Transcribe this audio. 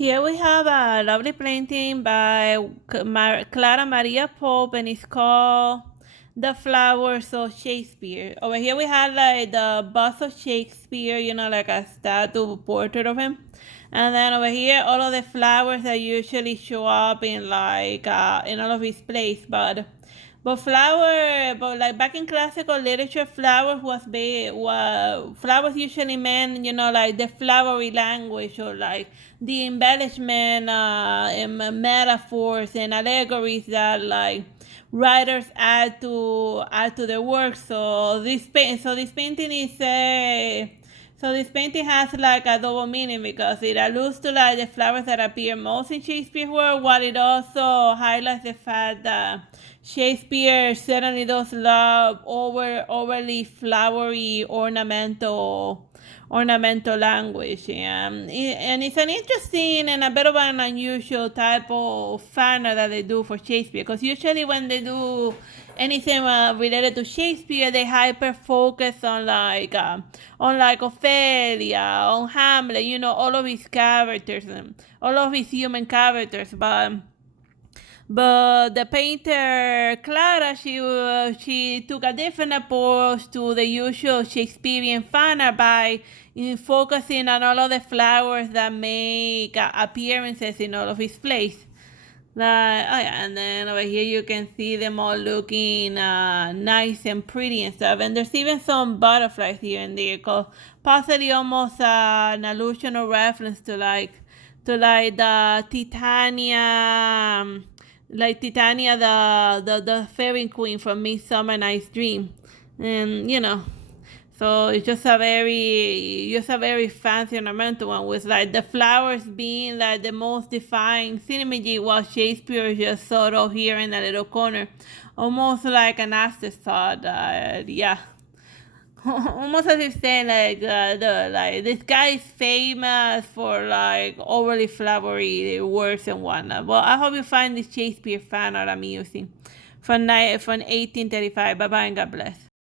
Here we have a lovely painting by Clara Maria Pope, and it's called The Flowers of Shakespeare. Over here we have like the bust of Shakespeare, like a statue portrait of him. And then over here, all of the flowers that usually show up in in all of his plays, but like back in classical literature, flowers usually meant, like the flowery language, or like the embellishment, and metaphors and allegories that like writers add to their work. So this painting has like a double meaning, because it alludes to like the flowers that appear most in Shakespeare's work, while it also highlights the fact that Shakespeare certainly does love overly flowery ornamental language, and it's an interesting and a bit of an unusual type of fanart that they do for Shakespeare, because usually when they do anything related to Shakespeare, they hyper focus on like Ophelia, on Hamlet, all of his characters, and all of his human characters, but the painter Clara, she took a different approach to the usual Shakespearean fanart by focusing on all of the flowers that make appearances in all of his plays. And then over here you can see them all looking nice and pretty and stuff. And there's even some butterflies here and there, possibly almost an allusion or reference to the Titania. Like Titania, the fairy queen from Midsummer Night's Dream, and so it's just a very fancy ornamental one, with like the flowers being like the most defined imagery, while Shakespeare is just sort of here in a little corner, almost like an afterthought. Yeah. Almost as if saying like this guy is famous for like overly flowery words and whatnot. Well, I hope you find this Shakespeare fan art amusing from 1835. Bye bye and God bless.